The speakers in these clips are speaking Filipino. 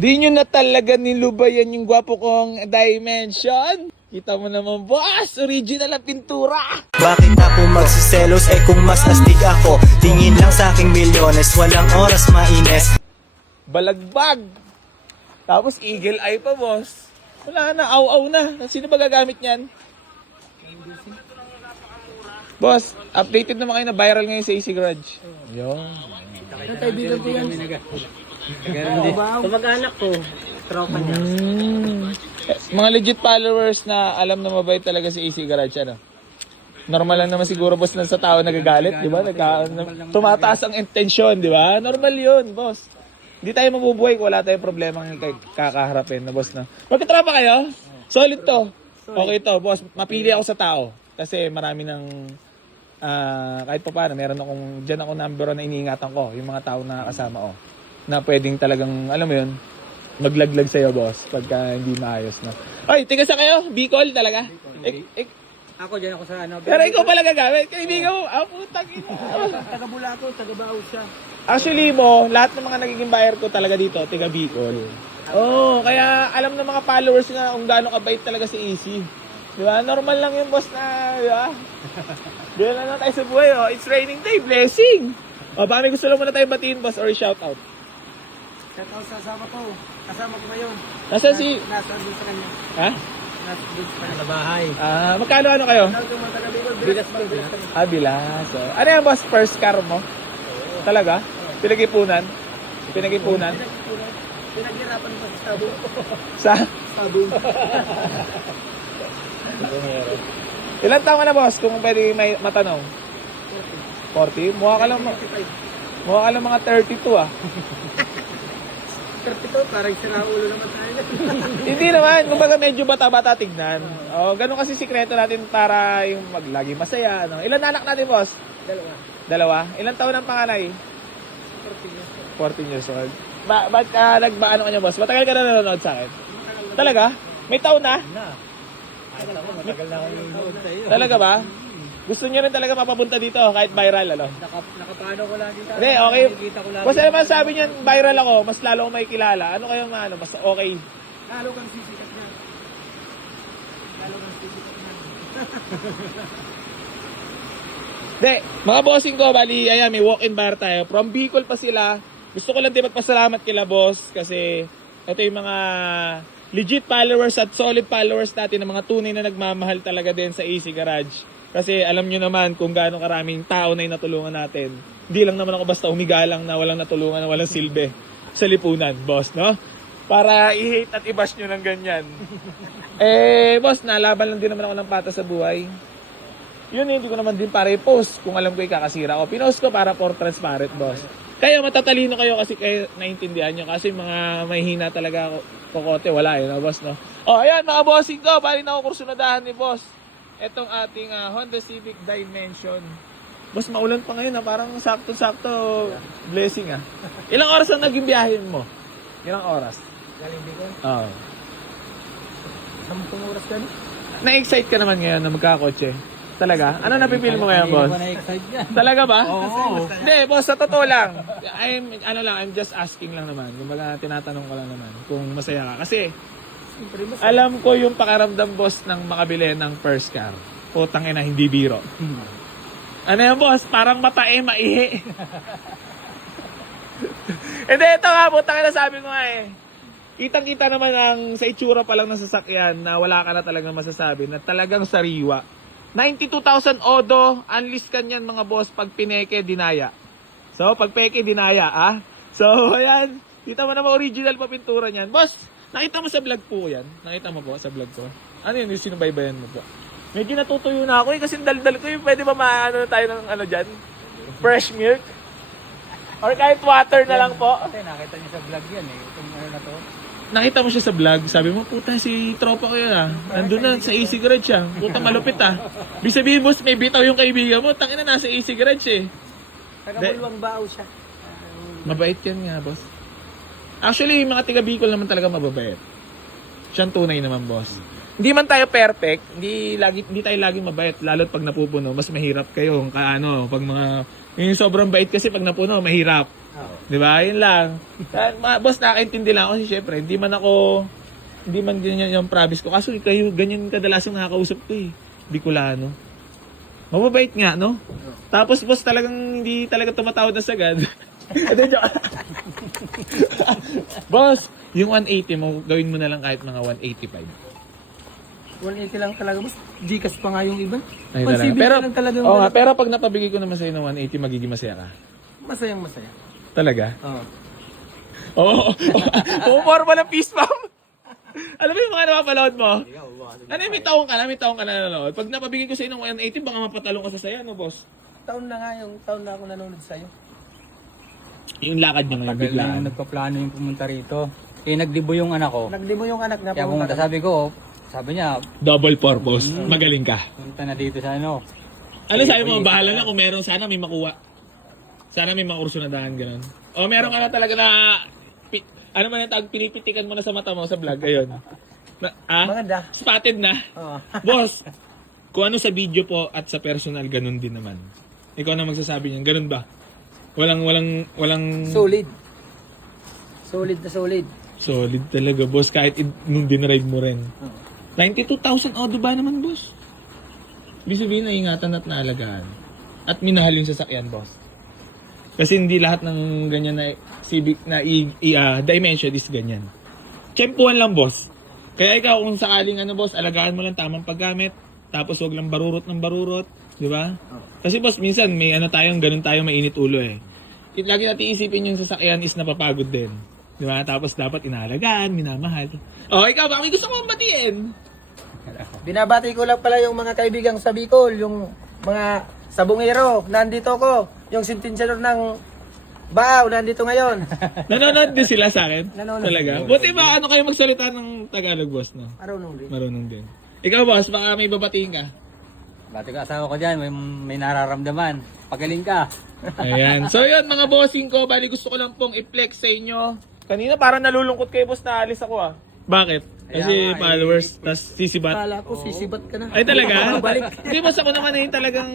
Di nyo na talaga nilubayan yung gwapo kong dimension. Kita mo naman, boss, original ang pintura. Bakit ako magsiselos kung mas astig ako? Tingin lang sa aking milyones, walang oras maines. Balagbag. Tapos eagle eye pa, boss. Wala na, aw-aw na. Sino ba gagamit niyan? Boss, updated naman kayo na viral ngayon sa AC Garage. Yun. Kaibigan ko yan. Kamag-anak ko. Tropa niya. Mga legit followers na alam na mabait talaga si AC Garage, ano? Normal lang naman siguro, boss, na sa tao nagagalit, di ba? Tumataas ang intensyon, di ba? Normal yun, boss. Hindi tayo mabubuhay kung wala tayong problema ng kakaharapin na, boss, na. Magkatrapa kayo? Solid to. Okay to, boss. Mapili ako sa tao. Kasi marami ng, kahit pa paano, meron akong, dyan ako number one na iniingatan ko, yung mga tao na kasama ko. Na pwedeng talagang, alam mo yun, maglaglag sa'yo, boss, pagka hindi maayos na. Oy, tiga sa kayo? Bicol talaga? Ako dyan ako sa ano. Pero ikaw pala gagamit. Kaibigan mo, putang ina. Taga Bulaco, taga Baos siya. Actually mo, lahat ng mga nagiging buyer ko talaga dito, tiga Bicol. Oo, kaya alam ng mga followers nga kung gaano kabait talaga si AC. Di ba? Normal lang yung boss na, di ba? Di na lang tayo sa buhay, oh. It's raining day, blessing. O, baka may gusto lang muna tayo batiin, boss, or shout out. Shout out sa kasama ko. Kasama ko ngayon. Nasaan si... Nasa doon sa kanya. Ha? Nasa doon sa kanya. Sa bahay. Magkano ano kayo? Bigas pa. Bilas. So, ano yung boss, first car mo? Talaga? Pinag-ipunan? Pinag-ipunan? Pinaghirapan ko sa sabong. Sa? Sabong. Ilan taon ka na, boss, kung pwede may matanong? 40? Mukha ka lang mga 32, ah. 32, parang sinaulo naman tayo. Hindi naman, kumbaga medyo bata-bata tignan. Oh, ganun kasi sikreto natin para yung lagi masaya, ano. Ilan anak natin, boss? Dalawa. Ilan taon ang panganay? 14 years old. Ba't nagbaano ka niya, boss? Matagal ka na nanonood sa akin? Talaga? May taon na? Matagal na ako yung nood sa iyo. Talaga ba? Gusto niyo rin talaga mapapunta dito kahit viral, ano? Nakapano ko lang dito. Hindi, okay. Nakikita ko lang. Boss, ano man sabi niyan, viral ako, mas lalo akong may kilala. Ano kayo mas okay? Lalo kang sisikat na. Lalo kang sisikat na. Hindi, mga bossing ko, bali, ayan, may walk-in bar tayo. From Bicol pa sila. Gusto ko lang din magpasalamat kila boss kasi ito yung mga legit followers at solid followers natin na mga tunay na nagmamahal talaga din sa AC Garage. Kasi alam nyo naman kung gaano karaming tao na yung natulungan natin. Hindi lang naman ako basta umigalang na walang natulungan, na walang silbi sa lipunan, boss, no? Para i-hate at i-bash nyo ng ganyan. Boss, nalaban lang din naman ako ng pata sa buhay. Yun, hindi ko naman din para i-post kung alam ko ikakasira ko. Pinost ko para for transparent, boss. Kaya matatalino kayo kasi kayo naintindihan nyo. Kasi mga mahihina talaga kokote, wala no, boss, no? Oh, ayan, mga bossing ko, bali na ako kursunadahan ni boss. Etong ating Honda Civic Dimension. Boss, maulan pa ngayon, parang sakto-sakto blessing, Ilang oras ang naging biyahe mo? Ilang oras? Galing Bicol. Oo. 10 oras ka na. Na-excite ka naman ngayon na magkakotse? Talaga? Ano napipili mo ngayon, boss? Hindi ko na-excite yan. Talaga ba? Oo. Hindi, boss, sa totoo lang. I'm just asking lang naman. Kumbaga, tinatanong ko lang naman kung masaya ka. Kasi, alam ko yung pakaramdam, boss, ng makabili ng first car. Putang ina, hindi biro. Ano yan, boss? Parang matae, maihi. Hindi, ito nga, putang ina, sabi ko nga Kitang-kita naman sa itsura pa lang ng sasakyan na wala ka na talagang masasabi na talagang sariwa. 92,000 odo, unleashed kanyan mga boss, pag pineke, dinaya. So, pag peke, dinaya, So, ayan, kita mo naman original pa pintura niyan. Boss, nakita mo sa vlog po yan? Nakita mo po sa vlog ko? Ano yun, yung sinubaybayan mo po? Medyo natutuyo na ako kasi daldal ko yung pwede ba maano tayo ng ano dyan? Fresh milk? Or kahit water na lang po? Kasi nakita niyo sa vlog yan Kung ano na to. Nakita mo siya sa vlog, sabi mo, puta si tropa ko yun Nandun na sa AC Garage siya. Puta malupit Ibig sabihin, boss, may bitaw yung kaibigan mo. Tangina nasa AC Garage Taga-Bulwang Bao siya. Mabait yan nga, boss. Actually, mga tiga Bicol naman talaga mababait. Siyang tunay naman, boss. Hindi man tayo perfect, hindi tayo laging mabait, lalo pag napupuno, mas mahirap kayo pag mga yung sobrang bait kasi pag napuno, mahirap. Di ba? Yun lang. Boss, nakakaintindi lang ako kasi syempre, hindi man ganyan yung promise ko. Kaso kayo, ganyan kadalas yung nakakausap ko eh. Bicolano. Mababait nga, no? Tapos boss, talagang hindi talaga tumatawad na sagad. Ito, joke. Boss, yung 180 mo, gawin mo na lang kahit mga 185. 180 lang talaga, boss. Gcash pa nga yung iba. Ay, 170 pero, lang talaga. oo nga, pero pag napabigay ko naman sa'yo ng 180, magiging masaya ka. Masayang masaya. Talaga? Oo. Oo. Pumorma ng peace bomb. Alam mo yung mga napapalood mo? Ano yung may taong ka na nanonood? Pag napabigay ko sa'yo ng 180, baka mapatalong ka sa saya, no, boss? Taon na ako nanonood sa'yo. Yung lakad niya ngayon, Tagal na biglaan. yung nagpaplano yung pumunta rito. Eh, nagdibo yung anak ko. Nagdemo yung anak na Kaya pumunta, sabi niya, Double purpose. Magaling ka. punta na dito sa ano. Ano sabi mo, bahala na kung meron, sana may makuha. Sana may makurso na daan, gano'n. O meron ka na talaga na, ano man yung tawag, pinipitikan mo na sa mata mo sa vlog, ayun. Maganda. Spotted na. Oo. Boss, kung ano sa video po at sa personal, ganun din naman. Ikaw na magsasabi niyan, ganun ba? Walang... Solid. Solid na solid. Solid talaga, boss. Kahit nung dinride mo rin. 92,000 auto ba naman, boss? Ibig sabihin, naingatan at naalagaan. At minahal yung sasakyan, boss. Kasi hindi lahat ng ganyan na Civic na dimension is ganyan. Tiyempuhan lang, boss. Kaya ikaw, kung sakaling boss, alagaan mo lang tamang paggamit. Tapos wag lang barurot ng barurot. Di ba? Kasi boss, minsan may ganun tayo mainit ulo eh. Lagi natin isipin yung sasakyan is napapagod din. Di ba? Tapos dapat inaalagaan, minamahal. Oh, ikaw, baka may gusto kong batiin. Binabati ko lang pala yung mga kaibigang sa Bicol, yung mga sabungero, nandito ko. Yung sintinsyador ng Baaw, nandito ngayon. Nanonood din sila sa akin? Nanonood. Talaga? Buti ba kayo magsalita ng Tagalog, boss, no? Marunong din. Marunong din. Ikaw, boss, baka may babatiin ka. Bati ko asawa ko dyan, may nararamdaman. Pagaling ka. Ayan. So yun, mga bossing ko, bali gusto ko lang pong i-flex sa inyo. Kanina parang nalulungkot kayo, boss, na alis ako ah. Bakit? Kasi Kaya nga, followers, tas sisibat. Kala ko, sisibat ka na. Ay talaga? Balik. Hindi, boss, ako naman yung talagang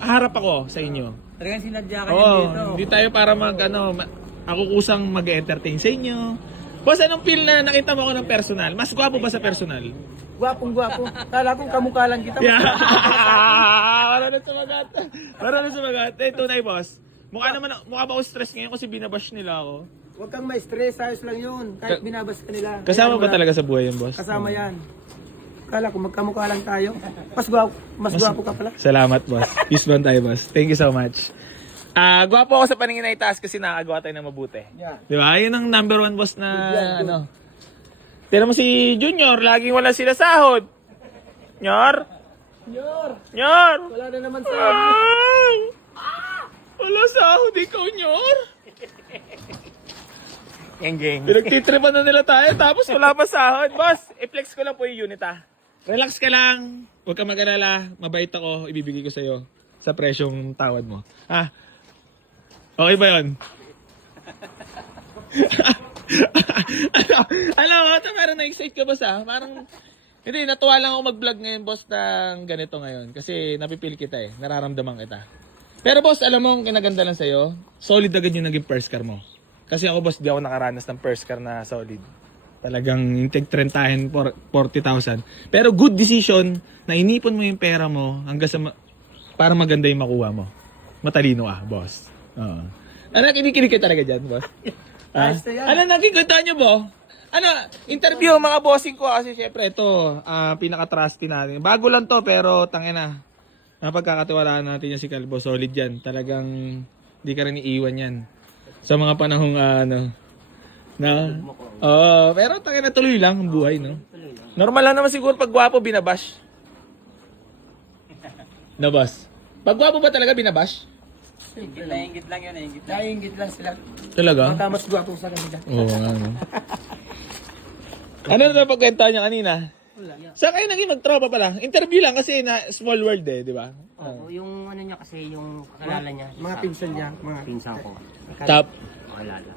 harap ako sa inyo. Talagang sinadya ka Oo, dito. hindi tayo para ako kusang mag-entertain sa inyo. Boss, anong feel na nakita mo ako ng personal? Mas gwapo ba sa personal? Gwapong gwapo. Kala ko kamukha lang kita. Yeah! Marunong sumagat. Marunong sumagat. Eh, tunay, boss. Mukha ba ako stress ngayon kasi binabash nila ako? Huwag kang may stress, ayos lang yun. Kahit binabas ka nila. Kasama Ayan, ba wala. talaga sa buhay yun, boss? Kasama yan. Kala ko magkamukha lang tayo. Mas gwapo ka pala. Salamat, boss. Peace bond tayo, boss. Thank you so much. Gwapo ako sa paningin na itaas kasi nakagawa tayo ng mabuti. Yan. Di ba? Yun ang number one, boss, na Good. ano. Tira mo si Junior, laging wala sila sahod. Nyor? Nyor! Wala na naman sa... Ay! Wala sahod, ikaw, Nyor? Pinagtitripan na nila tayo, tapos wala pa sahod. Boss, i-flex ko lang po yung unit ah. Relax ka lang, huwag ka mag-alala, mabait ako, ibibigay ko sa'yo sa presyong tawad mo. Ah, okay ba yun? Alam mo, parang na-excite ka, boss ah. Parang, hindi, natuwa lang ako mag-vlog ngayon, boss, ng ganito ngayon. Kasi napipil kita eh, nararamdaman kita. Pero boss, alam mo, ang kinaganda lang sa'yo, solid agad yung naging first car mo. Kasi ako, boss, di ako nakaranas ng first car na solid. Talagang yung tag-trentahin 40,000. Pero good decision na inipon mo yung pera mo hanggang sa para maganda yung makuha mo. Matalino ah, boss. Oo. Ano, kinikilig ka talaga dyan, boss? Ayos na yan. Ano, nakikita nyo mo? Ano, interview mga bossing ko kasi syempre ito, pinaka-trusty natin. Bago lang to pero tangina. Napagkakatiwalaan natin yan si Calvo. Solid yan. Talagang di ka rin iiwan yan. Sa mga panahong pero tangina tuloy lang ang buhay, no? Normal lang naman siguro pag gwapo binabash. Na boss. Pag gwapo ba talaga binabash? Nainggit lang yun, nainggit lang. Naiingit lang sila. Talaga? Baka mas gwapo sa kanila. Oo nga. No? Ano na pagkwento niya kanina? Saan kayo naging magtropa pala? Interview lang kasi na small world eh, di ba? Oo, yung ano niya kasi, yung kakilala niya. Mga pinsan niya. Mga Pinsan ko. Top. Kakilala.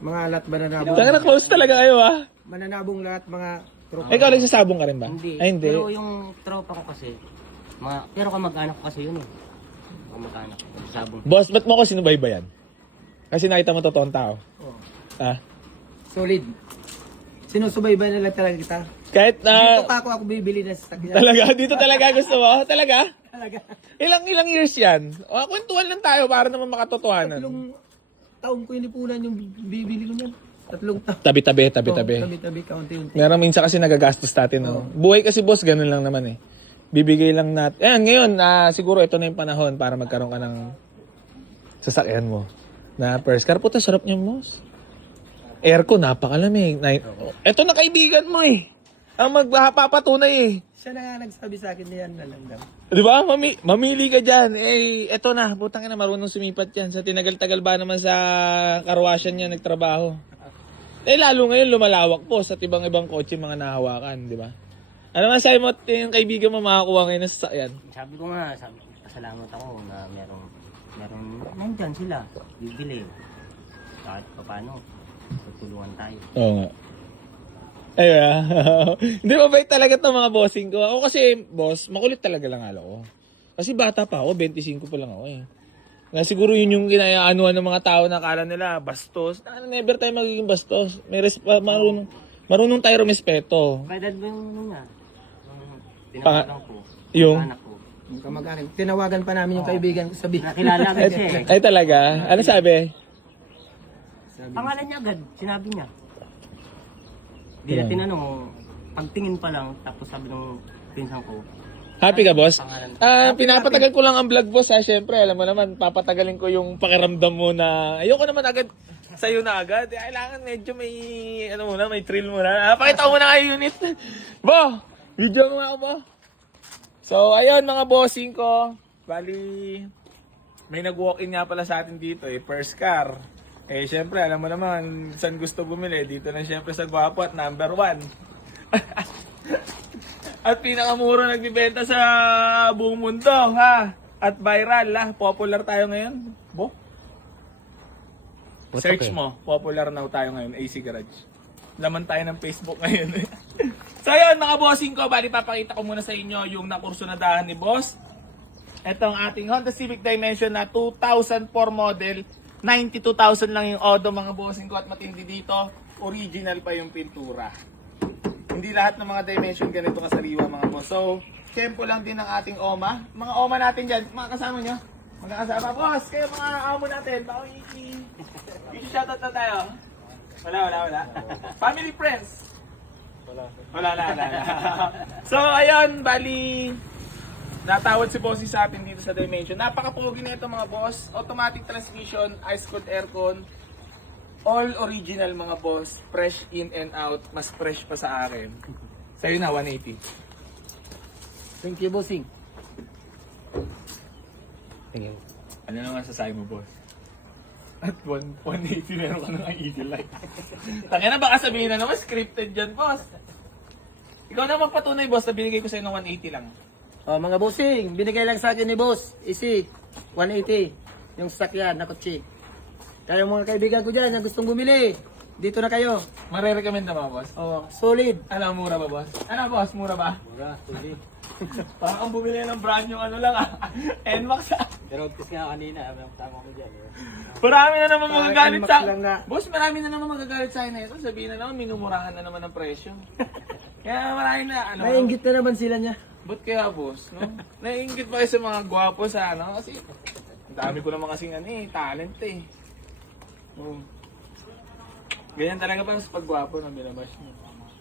Mga alat mananabong. Saan na close talaga kayo ah? Mananabong lahat mga tropa. Ikaw nagsasabong ka rin ba? Hindi. Ay, hindi. Pero yung tropa ko kasi, pero kamag-anak ko kasi yun eh. Kamag-anak ko, sabong. Boss, ba't mo ako sinubaybayan? Kasi nakita mo totoong tao. Oh, Ah. solid. Sinusubaybay na lang talaga kita. Kahit Dito ka ako bibili ng sasakyan. talaga, dito talaga gusto mo? Talaga? Talaga. Ilang years yan? O, kwentuhan lang tayo para naman makatotohanan. 3 taon ko inipunan yung bibili ko niyan. 3 taon. Tabi-tabi. Tabi-tabi, kaunti-unti. Meron minsan kasi nagagastos natin. No? Buhay kasi boss, ganun lang naman eh. Bibigay lang natin. Ayan, ngayon, siguro ito na yung panahon para magkaroon ka ng sasakyan mo. Na first car. Puta, sarap niyan, boss. Aircon, napakalamig. Ito na kaibigan mo eh. Ang magpapatunay eh. Siya na nga nagsabi sa akin niyan na lang daw. Di ba? Mamili ka dyan. Eh, eto na. Putang ina, marunong sumipat yan. Sa tinagal-tagal ba naman sa karwasyan niya nagtrabaho. Eh, lalo ngayon lumalawak po sa ibang-ibang kotse mga nahawakan. Di ba? Ano man sa'yo mo, yung kaibigan mo makakuha ngayon ng sasakyan? Sabi ko nga, pasalamat ako na merong nandyan sila, bibili. Kahit pa paano, tutulungan tayo. Oo nga. Ayun. Hindi, mabait talaga itong mga bossing ko. Ako kasi, boss, makulit talaga lang ako. Kasi bata pa ako, 25 pa lang ako eh. Nga siguro yun yung kinayaanuhan ng mga tao na akala nila, bastos. Never tayo magiging bastos. May marunong tayo rumispeto. Kaya mo yung ano niya, tinawagan ko, Yung? anak ko. Yung kamag-anak. Tinawagan pa namin yung kaibigan ko sabi. Nakilala agad siya eh. Ay talaga? Ano sabi? Pangalan niya agad, sinabi niya. Di na tinanong, pagtingin pa lang, tapos sabi ng pinsan ko, Happy ka, boss? Pangalan. Pinapatagal ko lang ang vlog, boss, ha. Siyempre, alam mo naman, papatagalin ko yung pakiramdam mo na ayoko naman agad sa'yo na agad. Kailangan medyo may, may thrill muna. Pakita mo na kayo unit. Bo, video mo nga ako, bo. So, ayun, mga bossing ko. Bali, may nag-walk-in nga pala sa atin dito, eh. First car. Eh, syempre, alam mo naman, saan gusto bumili. Dito na syempre sa Gwapo at number 1. At pinakamura nagbibenta sa buong mundo, ha? At viral, ha? Popular tayo ngayon. Bo? Search mo, popular now tayo ngayon, AC Garage. Laman tayo ng Facebook ngayon. So yun, mga bossing ko, bali papakita ko muna sa inyo yung nakursunadahan ni boss. Ito ang ating Honda Civic Dimension na 2004 model. 92,000 lang yung Odo, mga bossing ko, at matindi dito, original pa yung pintura. Hindi lahat ng mga Dimension ganito kasariwa, mga boss. So, tempo lang din ng ating OMA. Mga OMA natin dyan, mga kasama nyo. Mga kasama, boss, kayo mga amo natin, baka i-shoutout na tayo. Wala. Family friends. Wala. So, ayun, bali, natawad si Bossy sa atin dito sa Dimension. Napaka-pogi na ito, mga boss. Automatic transmission, ice-cold aircon. All original, mga boss. Fresh in and out. Mas fresh pa sa akin. Sa'yo na, 180. Thank you, bossing. Ano naman sasabi mo, boss? At 180 meron ka ng Eagle Light. Tangina na, baka sabihin na naman, scripted dyan, boss. Ikaw na magpatunay, boss, na binigay ko sa'yo ng 180 lang. Oh, mga bossing, binigay lang sa akin ni boss. Easy, 180. Yung sasakyan na kotse. Kaya mga kaibigan ko dyan na gustong bumili, dito na kayo. Mare-recommend na ba, boss? Oh, solid. Ano, mura ba, boss? Ano, boss? Mura ba? Mura, solid. Parang ang bumili ng brand yung ano lang, NMAX, Pero uptis nga kanina, tama ko dyan. Marami na naman Parang magagalit NMAX sa lang nga. Boss, marami na naman magagalit sa akin na ito. Sabihin na naman, minumurahan na naman ang presyo. Kaya marami na, ano. Naiingit na naman sila niya. Ba't kaya, boss? No? Naiingit pa kayo sa mga gwapo sa ano? Kasi, ang dami ko naman kasing talent eh. Ganyan talaga ba sa paggwapo na binabash mo?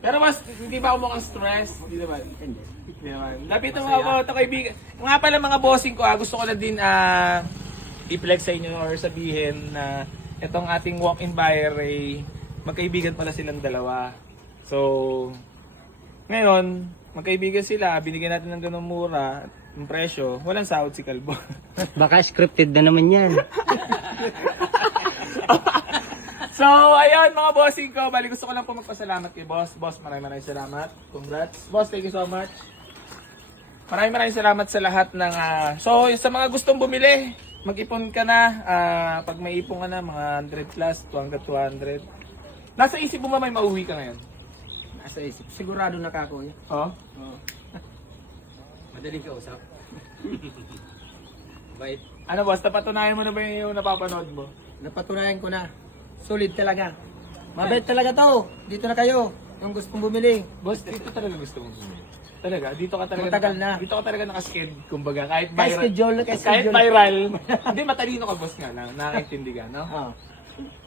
Pero mas, hindi ba ako mukhang stress? Hindi naman. Hindi naman. Lapit ang mga ito kaibigan. Nga pala mga bossing ko, gusto ko na din i-flex sa inyo or sabihin na itong ating walk-in buyer ay magkaibigan pala silang dalawa. So, ngayon, magkaibigan sila, binigyan natin ng ganung mura, yung presyo, walang sahod si Kalbo. Baka scripted na naman yan. So, ayun mga bossing ko, bali gusto ko lang po magpasalamat kay boss. Boss, maraming salamat. Congrats. Boss, thank you so much. Maraming salamat sa lahat ng... So, sa mga gustong bumili, mag-ipon ka na. Pag may ipon ka na, mga 100 plus, 200. Nasa isip mo ba may mauwi ka ngayon? Nasa isip. Sigurado na ka ako. Oo. Madaling kausap. Bait. Ano boss, napatunayan mo na ba yung napapanood mo? napatunayan ko na. Solid talaga. Mabait talaga to. Dito na kayo. Yung gustong bumili. Boss, dito talaga gusto mong bumili. Talaga, dito ka talaga. Matagal na. Dito ka talaga nakasked, kumbaga, kahit Kahit viral. schedule, kahit Kahit schedule. viral. Hindi, matalino ka, boss nga, nakakaintindi ka, no? Oh.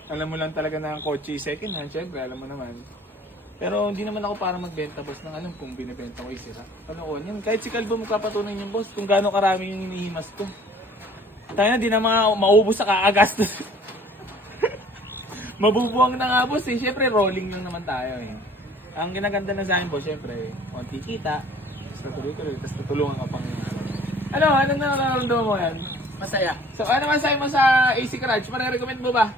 Alam mo lang talaga na ang kotse second hand, syempre, alam mo naman. Pero hindi naman ako para magbenta, boss, ng alam kung binibenta ko isira. Ano yan? Kahit si Calvo magpapatunan yung boss, kung gaano karami yung hinihimas ko. Tayo na, di na maubos sa kakagastos. Mabubuwang na nga, boss, eh. Syempre, rolling lang naman tayo, eh. Ang ginaganda na sa akin, boss, syempre, konti kita, tapos natuloy-tuloy, tapos tutulungan ka pang ano, anong nararamdaman mo yan? Masaya. So, ano masahe mo sa AC Garage? Marirecommend mo ba?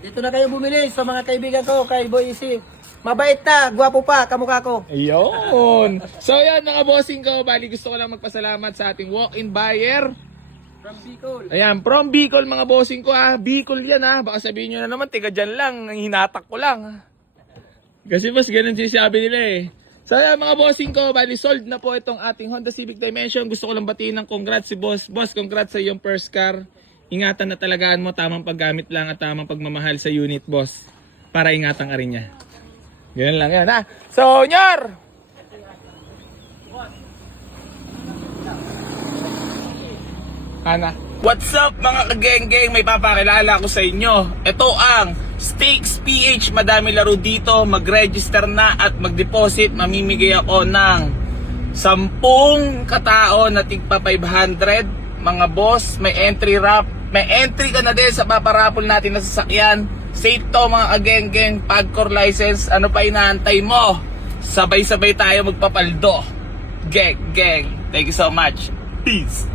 Dito na kayo bumili sa mga kaibigan ko, kay Boy Easy. Mabait na, gwapo pa, kamukha ko. Ayun! So yan mga bossing ko, bali gusto ko lang magpasalamat sa ating walk-in buyer. From Bicol. Ayan, from Bicol mga bossing ko ha. Bicol yan ha. Baka sabihin nyo na naman, tiga dyan lang. Hinatak ko lang. Kasi boss, ganun sinasabi nila eh. So ayan mga bossing ko, bali sold na po itong ating Honda Civic Dimension. Gusto ko lang batiin ng congrats si boss. Boss, congrats sa iyong first car. Ingatan na talagaan mo, tamang paggamit lang at tamang pagmamahal sa unit, boss. Para ingatan ka rin niya. Ganyan lang yan ha. So, Nyor! Ana. What's up mga kageng-geng? May papakilala ko sa inyo. Ito ang Stakes PH. Madami laro dito. Mag-register na at mag-deposit. Mamimigay ako ng 10 katao na tigpa 500. Mga boss, may entry wrap. May entry ka na din sa paparapol natin na sasakyan. Safe to mga kageng-geng. Pagcore license. Ano pa inaantay mo? Sabay-sabay tayo magpapaldo. Geng, geng. Thank you so much. Peace.